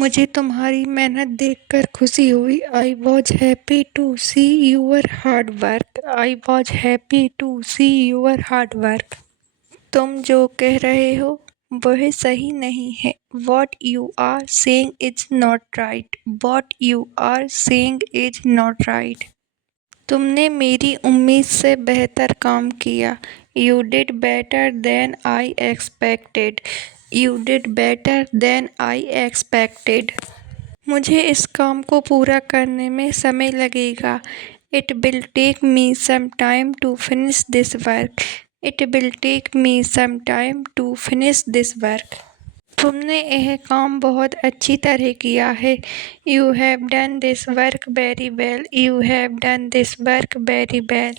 मुझे तुम्हारी मेहनत देखकर खुशी हुई। I was happy to see your hard work. I was happy to see your hard work. तुम जो कह रहे हो वह सही नहीं है। What you are saying is not right. What you are saying is not right. तुमने मेरी उम्मीद से बेहतर काम किया। You did better than I expected. You did better than I expected. मुझे इस काम को पूरा करने में समय लगेगा। It will take me some time to finish this work. It will take me some time to finish this work. तुमने यह काम बहुत अच्छी तरह किया है। You have done this work very well. You have done this work very well.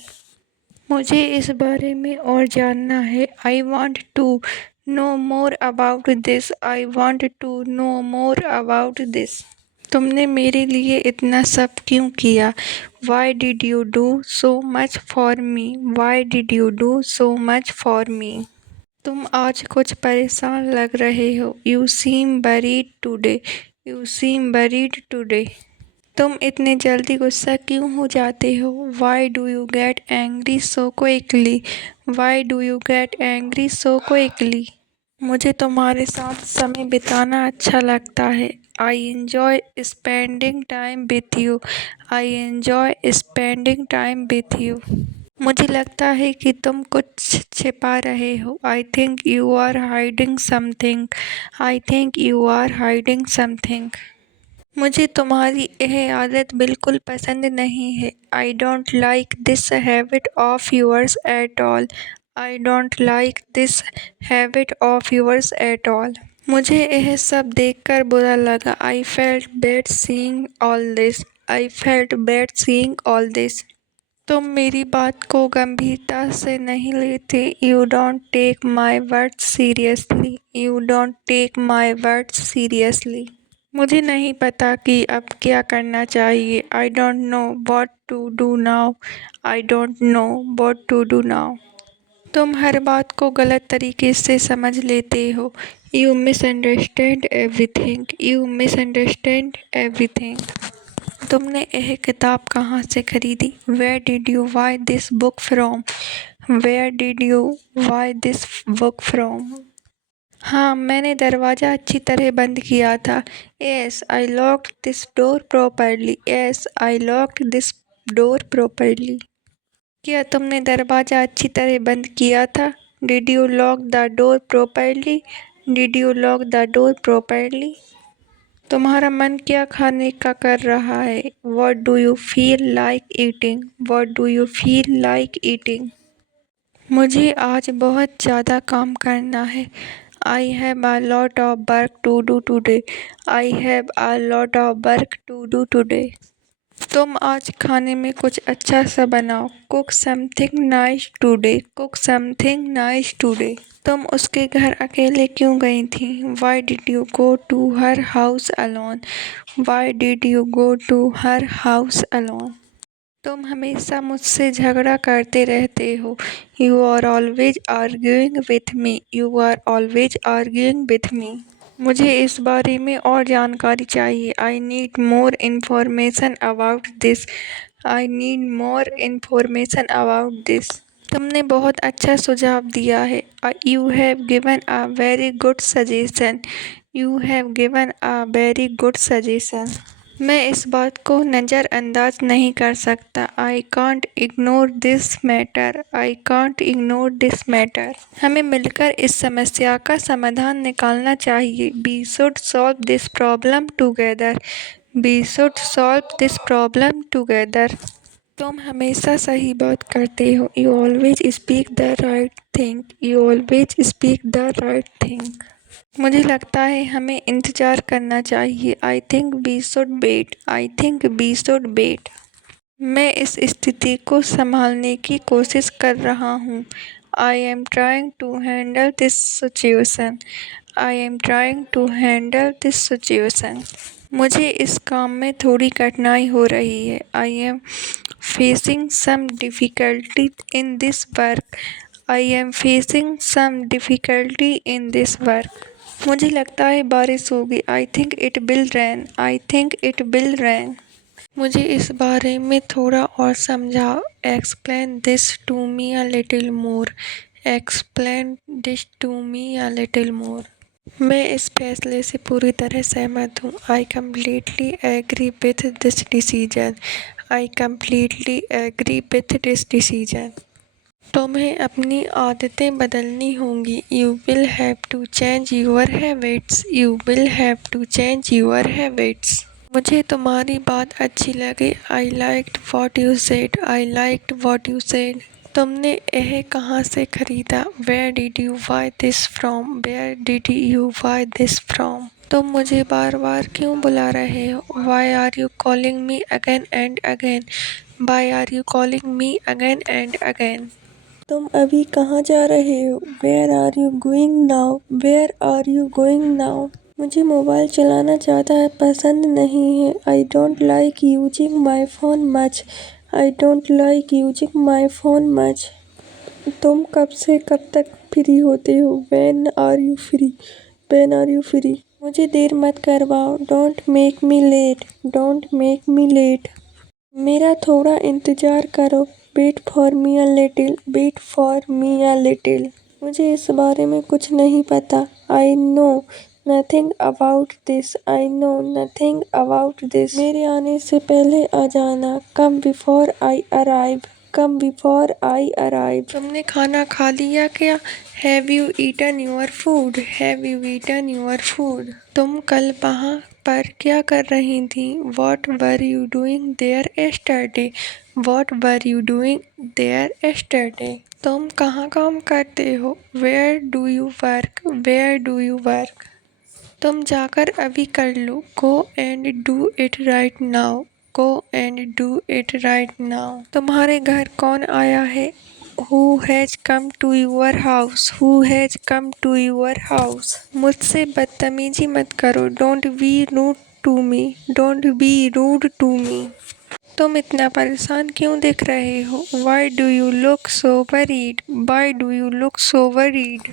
मुझे इस बारे में और जानना है। I want to know more about this. I want to know more about this. तुमने मेरे लिए इतना सब क्यों किया? Y did you do so much for me? Y did you do so much for me? तुम आज कुछ परेशान लग रहे हो। You seem worried today. You seem worried today. तुम इतने जल्दी गुस्सा क्यों हो जाते हो? Why do you get angry so quickly? Y do you get angry so quickly? मुझे तुम्हारे साथ समय बिताना अच्छा लगता है। I enjoy spending time with you. I enjoy spending time with you. मुझे लगता है कि तुम कुछ छिपा रहे हो। I think you are hiding something. I think you are hiding something. मुझे तुम्हारी यह आदत बिल्कुल पसंद नहीं है। I don't like this habit of yours at all. I don't like this habit of yours at all. मुझे यह सब देखकर बुरा लगा। I felt bad seeing all this. I felt bad seeing all this. तुम मेरी बात को गंभीरता से नहीं लेते। You don't take my words seriously. You don't take my words seriously. मुझे नहीं पता कि अब क्या करना चाहिए। I don't know what to do now. I don't know what to do now. तुम हर बात को गलत तरीके से समझ लेते हो। You misunderstand everything. You misunderstand everything. तुमने यह किताब कहाँ से खरीदी? Where did you buy this book from? Where did you buy this book from? हाँ, मैंने दरवाज़ा अच्छी तरह बंद किया था। Yes I locked this door properly. Yes I locked this door properly. क्या तुमने दरवाज़ा अच्छी तरह बंद किया था? Did you lock the door properly? Did you lock the door properly? तुम्हारा मन क्या खाने का कर रहा है? What do you feel like eating? What do you feel like eating? मुझे आज बहुत ज़्यादा काम करना है। I have a lot of work to do today. I have a lot of work to do today. तुम आज खाने में कुछ अच्छा सा बनाओ। Cook something nice today. Cook something nice today. तुम उसके घर अकेले क्यों गई थी? Why did you go to her house alone? Why did you go to her house alone? तुम हमेशा मुझसे झगड़ा करते रहते हो। You are always arguing with me. You are always arguing with me. मुझे इस बारे में और जानकारी चाहिए। I need more information about this. I need more information about this. तुमने बहुत अच्छा सुझाव दिया है। You have given a very good suggestion. You have given a very good suggestion. मैं इस बात को नज़रअंदाज नहीं कर सकता। I can't ignore this matter. I can't ignore this matter. हमें मिलकर इस समस्या का समाधान निकालना चाहिए। We should solve this problem together. We should solve this problem together. तुम हमेशा सही बात करते हो। You always speak the right thing. You always speak the right thing. मुझे लगता है हमें इंतज़ार करना चाहिए। I think we should wait. I think we should wait. मैं इस स्थिति को संभालने की कोशिश कर रहा हूँ। I am trying to handle this situation. I am trying to handle this situation. मुझे इस काम में थोड़ी कठिनाई हो रही है। I am facing some difficulty in this work. I am facing some difficulty in this work. मुझे लगता है बारिश होगी। I think it will rain. I think it will rain. मुझे इस बारे में थोड़ा और समझाओ। Explain this to me a little more. Explain this to me a little more. मैं इस फैसले से पूरी तरह सहमत हूँ। I completely agree with this decision. I completely agree with this decision. तुम्हें अपनी आदतें बदलनी होंगी। You will have to change your habits. You will have to change your habits. मुझे तुम्हारी बात अच्छी लगी। I liked what you said. I liked what you said. तुमने यह कहाँ से खरीदा? Where did you buy this from? Where did you buy this from? तुम मुझे बार बार क्यों बुला रहे हो? Why are you calling me again and again? Why are you calling me again and again? तुम अभी कहाँ जा रहे हो? Where are you going now? Where are you going now? मुझे मोबाइल चलाना ज़्यादा पसंद नहीं है। I don't like using my phone much. I don't like using my phone much. तुम कब से कब तक फ्री होते हो? When are you free? When are you free? मुझे देर मत करवाओ। Don't make me late. Don't make me late. मेरा थोड़ा इंतज़ार करो। Wait for me a little. Wait for me a little. मुझे इस बारे में कुछ नहीं पता। I know nothing about this. I know nothing about this. मेरे आने से पहले आ जाना। Come before I arrive. Come before I arrive. तुमने खाना खा लिया क्या? Have you eaten your food? Have you eaten your food? तुम कल वहाँ पर क्या कर रही थी? What were you doing there yesterday? What were you doing there yesterday? तुम कहाँ काम करते हो? Where do you work? Where do you work? तुम जाकर अभी कर लो। Go and do it right now. Go and do it right now. तुम्हारे घर कौन आया है? Who has come to your house? Who has come to your house? मुझसे बदतमीजी मत करो। Don't be rude to me. Don't be rude to me. तुम इतना परेशान क्यों दिख रहे हो? Why do you look so worried? Why do you look so worried?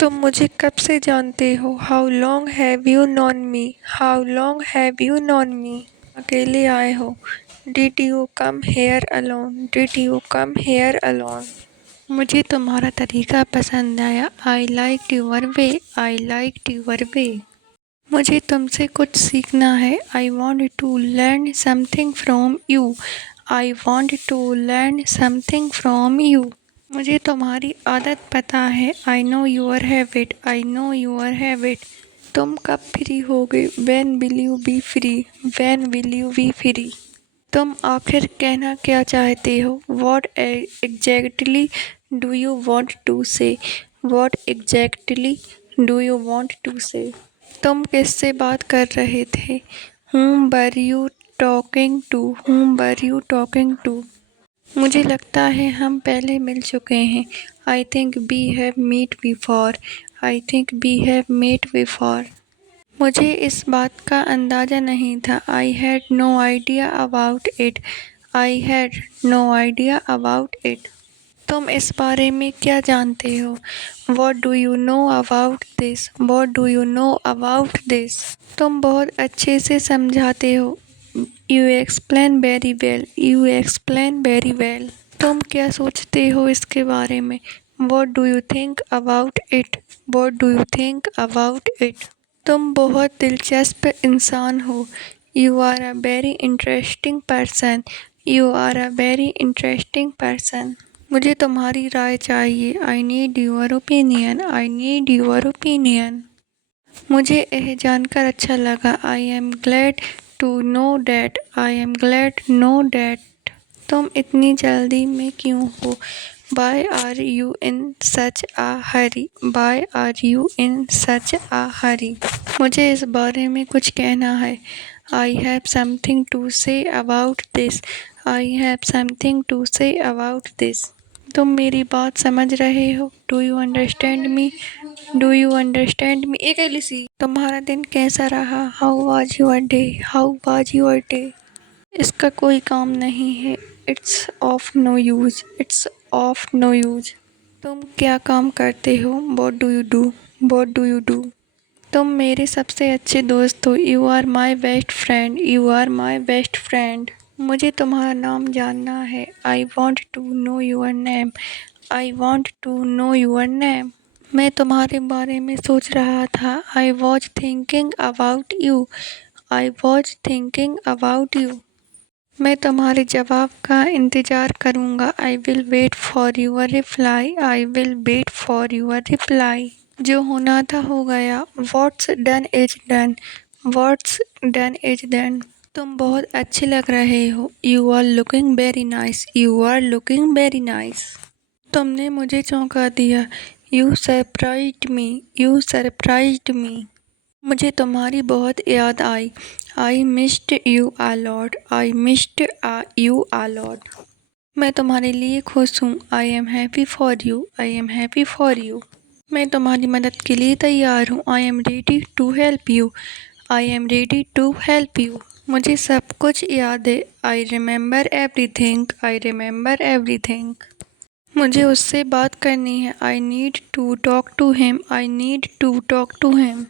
तुम मुझे कब से जानते हो? How long have you known me? How long have you known me? अकेले आए हो? Did you come here alone? Did you come here alone? मुझे तुम्हारा तरीका पसंद आया। I like your way. I like your way. मुझे तुमसे कुछ सीखना है। I want to learn something from you. I want to learn something from you. मुझे तुम्हारी आदत पता है। I know your habit. I know your habit. तुम कब फ्री होगे? When will you be free? When will you be free? तुम आखिर कहना क्या चाहते हो? What exactly do you want to say? What exactly do you want to say? तुम किससे बात कर रहे थे? Whom were you talking to? Whom were you talking to? मुझे लगता है हम पहले मिल चुके हैं। I think we have met before. I think we have met before. मुझे इस बात का अंदाज़ा नहीं था। I had no idea about it. I had no idea about it. तुम इस बारे में क्या जानते हो? What do you know about this? What do you know about this? तुम बहुत अच्छे से समझाते हो। You explain very well. You explain very well. तुम क्या सोचते हो इसके बारे में? What do you think about it? What do you think about it? तुम बहुत दिलचस्प इंसान हो। You are a very interesting person. You are a very interesting person. मुझे तुम्हारी राय चाहिए। I need your opinion. I need your opinion. मुझे यह जानकर अच्छा लगा। I am glad to know that. I am glad know that. तुम इतनी जल्दी में क्यों हो? Why are you in such a hurry? Why are you in such a hurry? मुझे इस बारे में कुछ कहना है। I have something to say about this. I have something to say about this. तुम मेरी बात समझ रहे हो? Do you understand me? Do you understand me? एक एलिसी। तुम्हारा दिन कैसा रहा? How was your day? How was your day? इसका कोई काम नहीं है। It's of no use. It's of no use. तुम क्या काम करते हो? What do you do? What do you do? तुम मेरे सबसे अच्छे दोस्त हो। You are my best friend, you are my best friend. मुझे तुम्हारा नाम जानना है। I want to know your name, I want to know your name. मैं तुम्हारे बारे में सोच रहा था। I was thinking about you, I was thinking about you. मैं तुम्हारे जवाब का इंतज़ार करूँगा। I will wait for your reply, I will wait for your reply. जो होना था हो गया। What's done is done, what's done is done. तुम बहुत अच्छे लग रहे हो। You are looking very nice, you are looking very nice. तुमने मुझे चौंका दिया। You surprised me, you surprised me. मुझे तुम्हारी बहुत याद आई। I missed you a lot, I missed you a lot. मैं तुम्हारे लिए खुश हूँ। I am happy for you, I am happy for you. मैं तुम्हारी मदद के लिए तैयार हूँ। I am ready to help you, I am ready to help you. मुझे सब कुछ याद है। I remember everything, I remember everything. मुझे उससे बात करनी है। I need to talk to him, I need to talk to him.